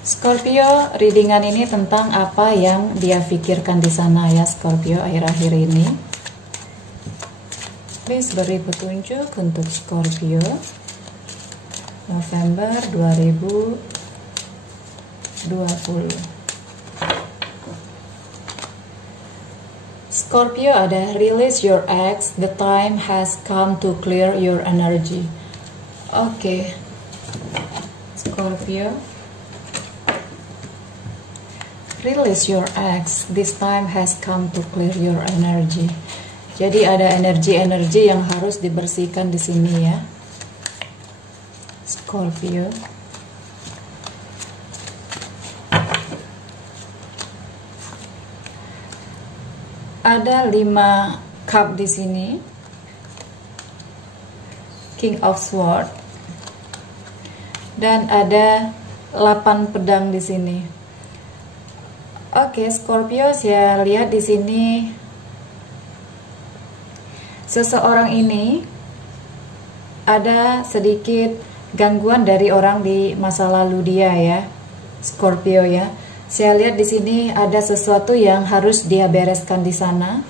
Scorpio, readingan ini tentang apa yang dia pikirkan di sana ya Scorpio akhir-akhir ini. Please beri petunjuk untuk Scorpio November 2020. Scorpio ada release your ex, the time has come to clear your energy. Oke. Scorpio, release your ex, this time has come to clear your energy. Jadi ada energi-energi yang harus dibersihkan di sini ya. Scorpio. Ada 5 cup di sini. King of Swords. Dan ada 8 pedang di sini. Oke, Scorpio, saya lihat di sini seseorang ini ada sedikit gangguan dari orang di masa lalu dia ya, Scorpio ya. Saya lihat di sini ada sesuatu yang harus dia bereskan di sana.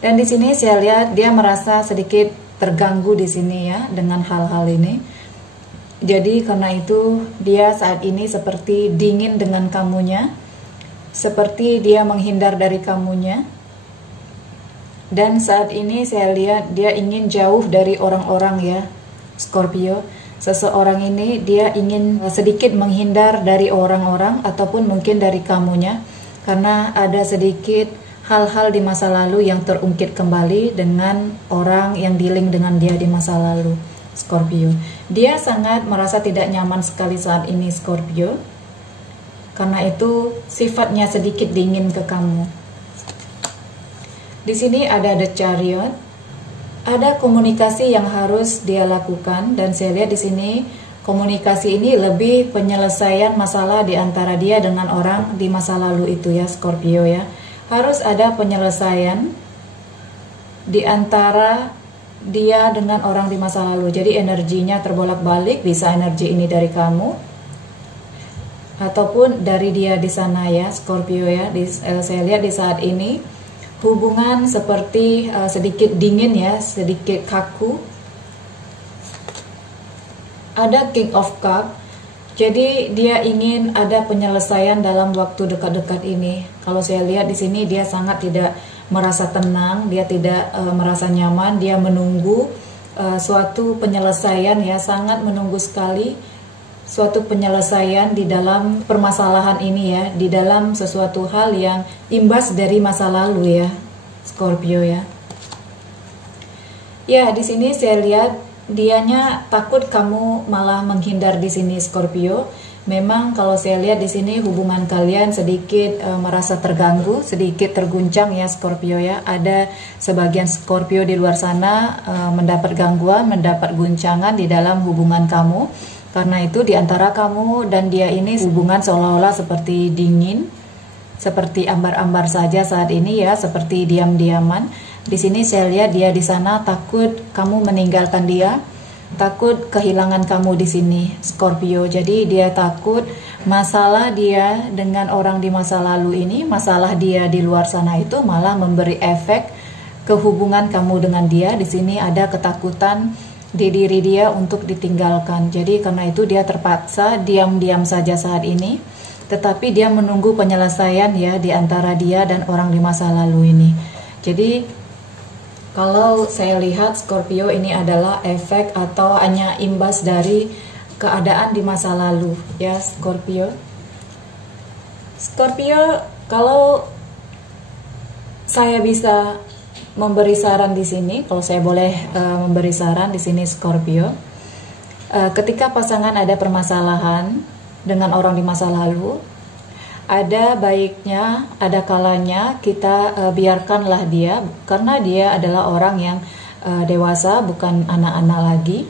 Dan di sini saya lihat dia merasa sedikit terganggu di sini ya dengan hal-hal ini. Jadi karena itu dia saat ini seperti dingin dengan kamunya, seperti dia menghindar dari kamunya. Dan saat ini saya lihat dia ingin jauh dari orang-orang ya, Scorpio. Seseorang ini dia ingin sedikit menghindar dari orang-orang ataupun mungkin dari kamunya, karena ada sedikit hal-hal di masa lalu yang terungkit kembali dengan orang yang dealing dengan dia di masa lalu, Scorpio. Dia sangat merasa tidak nyaman sekali saat ini, Scorpio. Karena itu sifatnya sedikit dingin ke kamu. Di sini ada The Chariot. Ada komunikasi yang harus dia lakukan, dan saya lihat di sini komunikasi ini lebih penyelesaian masalah di antara dia dengan orang di masa lalu itu ya, Scorpio ya. Harus ada penyelesaian di antara dia dengan orang di masa lalu. Jadi energinya terbolak-balik, bisa energi ini dari kamu ataupun dari dia di sana ya, Scorpio ya. Saya lihat di saat ini hubungan seperti sedikit dingin ya, sedikit kaku. Ada King of Cup. Jadi dia ingin ada penyelesaian dalam waktu dekat-dekat ini. Kalau saya lihat di sini dia sangat tidak merasa tenang, dia tidak merasa nyaman, dia menunggu suatu penyelesaian ya, sangat menunggu sekali suatu penyelesaian di dalam permasalahan ini ya, di dalam sesuatu hal yang imbas dari masa lalu ya, Scorpio ya. Ya, di sini saya lihat dianya takut kamu malah menghindar di sini, Scorpio. Memang kalau saya lihat di sini hubungan kalian sedikit merasa terganggu, sedikit terguncang ya, Scorpio ya. Ada sebagian Scorpio di luar sana mendapat gangguan, mendapat guncangan di dalam hubungan kamu. Karena itu di antara kamu dan dia ini hubungan seolah-olah seperti dingin, seperti ambar-ambar saja saat ini ya, seperti diam-diaman. Di sini saya lihat dia di sana takut kamu meninggalkan dia, takut kehilangan kamu di sini, Scorpio. Jadi dia takut masalah dia dengan orang di masa lalu ini, masalah dia di luar sana itu malah memberi efek ke hubungan kamu dengan dia. Di sini ada ketakutan di diri dia untuk ditinggalkan. Jadi karena itu dia terpaksa diam-diam saja saat ini, tetapi dia menunggu penyelesaian ya di antara dia dan orang di masa lalu ini. Jadi kalau saya lihat Scorpio ini adalah efek atau hanya imbas dari keadaan di masa lalu ya, Scorpio. Scorpio, kalau saya bisa memberi saran di sini, kalau saya boleh memberi saran di sini, Scorpio, ketika pasangan ada permasalahan dengan orang di masa lalu, ada baiknya, ada kalanya kita biarkanlah dia, karena dia adalah orang yang dewasa, bukan anak-anak lagi.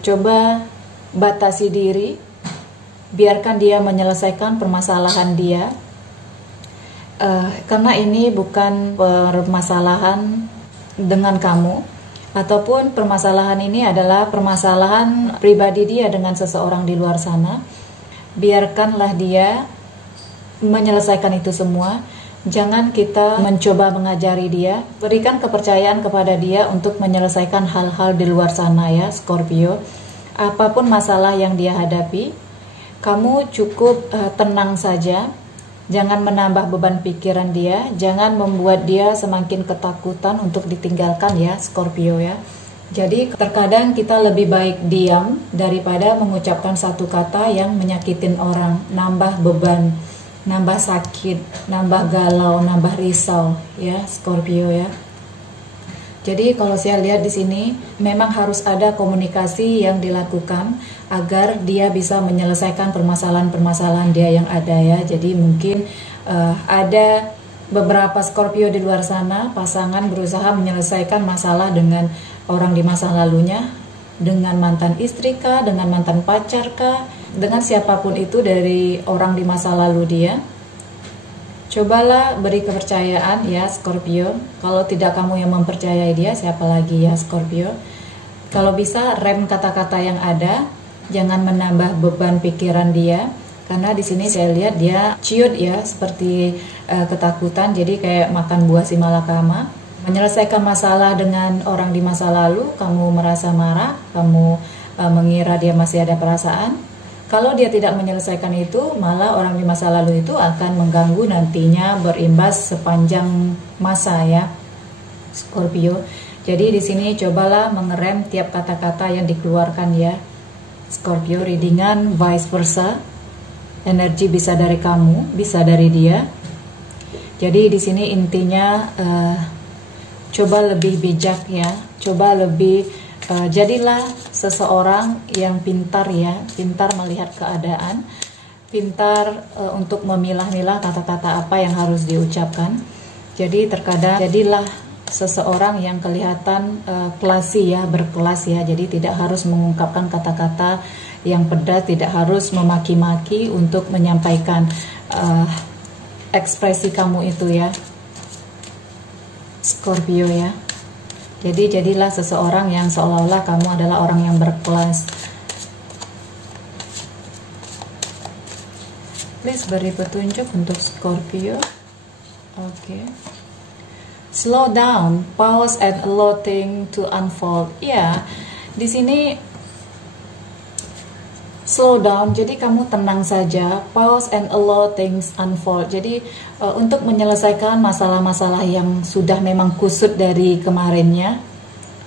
Coba batasi diri, biarkan dia menyelesaikan permasalahan dia. Karena ini bukan permasalahan dengan kamu, ataupun permasalahan ini adalah permasalahan pribadi dia dengan seseorang di luar sana. biarkanlah dia menyelesaikan itu semua. Jangan kita mencoba mengajari dia, berikan kepercayaan kepada dia untuk menyelesaikan hal-hal di luar sana ya Scorpio. Apapun masalah yang dia hadapi, kamu cukup tenang saja. Jangan menambah beban pikiran dia, jangan membuat dia semakin ketakutan untuk ditinggalkan ya Scorpio ya. Jadi terkadang kita lebih baik diam daripada mengucapkan satu kata yang menyakitin orang, nambah beban, nambah sakit, nambah galau, nambah risau ya Scorpio ya. Jadi kalau saya lihat di sini memang harus ada komunikasi yang dilakukan agar dia bisa menyelesaikan permasalahan-permasalahan dia yang ada ya. Jadi mungkin ada beberapa Scorpio di luar sana, pasangan berusaha menyelesaikan masalah dengan orang di masa lalunya, dengan mantan istri kah, dengan mantan pacar kah, dengan siapapun itu dari orang di masa lalu dia. Cobalah beri kepercayaan ya Scorpio. Kalau tidak kamu yang mempercayai dia, siapa lagi ya Scorpio. Kalau bisa rem kata-kata yang ada, jangan menambah beban pikiran dia. Karena di sini saya lihat dia ciut ya, seperti ketakutan, jadi kayak makan buah si malakama. Menyelesaikan masalah dengan orang di masa lalu, kamu merasa marah, kamu mengira dia masih ada perasaan. Kalau dia tidak menyelesaikan itu, malah orang di masa lalu itu akan mengganggu nantinya, berimbas sepanjang masa ya Scorpio. Jadi di sini cobalah mengerem tiap kata-kata yang dikeluarkan ya Scorpio. Readingan vice versa, energi bisa dari kamu, bisa dari dia. Jadi di sini intinya coba lebih bijak ya, coba lebih jadilah seseorang yang pintar ya, pintar melihat keadaan, pintar untuk memilah-milah kata-kata apa yang harus diucapkan. Jadi terkadang jadilah seseorang yang kelihatan klasi ya, berkelas ya. Jadi tidak harus mengungkapkan kata-kata yang pedas, tidak harus memaki-maki untuk menyampaikan ekspresi kamu itu ya Scorpio ya. Jadi jadilah seseorang yang seolah-olah kamu adalah orang yang berkelas. Please beri petunjuk untuk Scorpio. Oke. Slow down, pause and allow things to unfold. Ya, di sini slow down, jadi kamu tenang saja, pause and allow things unfold. Jadi untuk menyelesaikan masalah-masalah yang sudah memang kusut dari kemarinnya,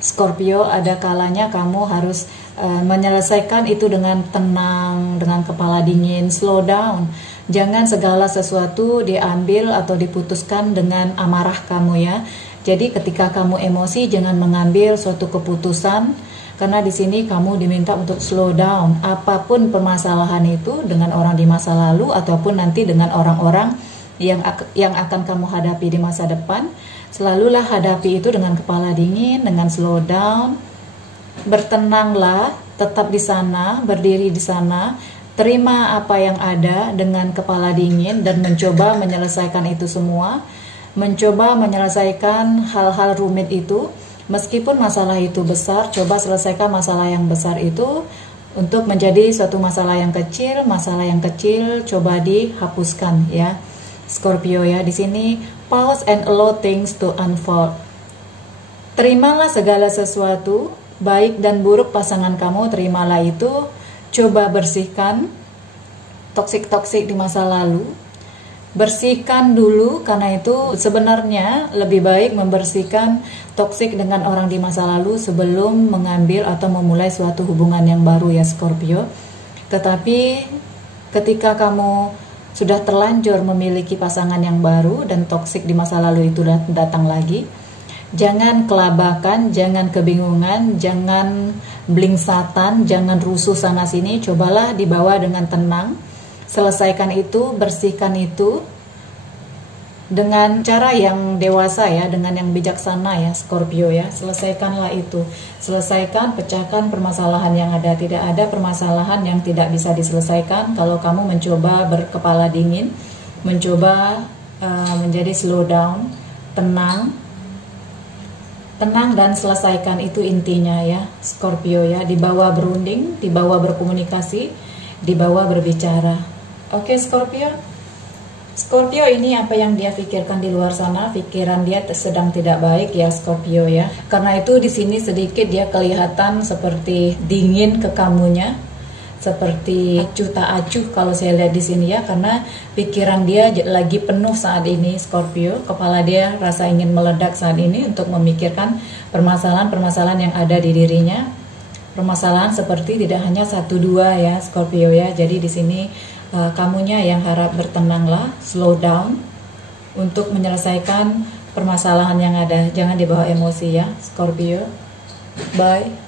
Scorpio, ada kalanya kamu harus menyelesaikan itu dengan tenang, dengan kepala dingin, slow down. Jangan segala sesuatu diambil atau diputuskan dengan amarah kamu ya. Jadi ketika kamu emosi, jangan mengambil suatu keputusan. Karena di sini kamu diminta untuk slow down. Apapun permasalahan itu dengan orang di masa lalu ataupun nanti dengan orang-orang yang akan kamu hadapi di masa depan, selalulah hadapi itu dengan kepala dingin, dengan slow down. Bertenanglah, tetap di sana, berdiri di sana, terima apa yang ada dengan kepala dingin dan mencoba menyelesaikan itu semua, mencoba menyelesaikan hal-hal rumit itu. Meskipun masalah itu besar, coba selesaikan masalah yang besar itu untuk menjadi suatu masalah yang kecil coba dihapuskan ya Scorpio ya. Di sini pause and allow things to unfold. Terimalah segala sesuatu, baik dan buruk pasangan kamu, terimalah itu. Coba bersihkan toksik-toksik di masa lalu. Bersihkan dulu, karena itu sebenarnya lebih baik membersihkan toksik dengan orang di masa lalu sebelum mengambil atau memulai suatu hubungan yang baru ya Scorpio. Tetapi ketika kamu sudah terlanjur memiliki pasangan yang baru dan toksik di masa lalu itu datang lagi, jangan kelabakan, jangan kebingungan, jangan blingsatan, jangan rusuh sana sini. Cobalah dibawa dengan tenang. Selesaikan itu, bersihkan itu dengan cara yang dewasa ya, dengan yang bijaksana ya Scorpio ya. Selesaikanlah itu, selesaikan, pecahkan permasalahan yang ada. Tidak ada permasalahan yang tidak bisa diselesaikan kalau kamu mencoba berkepala dingin, mencoba menjadi slow down, tenang dan selesaikan itu intinya ya Scorpio ya. Dibawa berunding, dibawa berkomunikasi, dibawa berbicara. Oke, Scorpio. Scorpio ini apa yang dia pikirkan di luar sana, pikiran dia sedang tidak baik ya Scorpio ya. Karena itu di sini sedikit dia kelihatan seperti dingin ke kamunya, seperti acuh tak acuh kalau saya lihat di sini ya, karena pikiran dia lagi penuh saat ini Scorpio. Kepala dia rasa ingin meledak saat ini untuk memikirkan permasalahan-permasalahan yang ada di dirinya. Permasalahan seperti tidak hanya 1-2 ya Scorpio ya. Jadi di sini kamunya yang harap bertenanglah, slow down untuk menyelesaikan permasalahan yang ada. Jangan dibawa emosi ya Scorpio. Bye.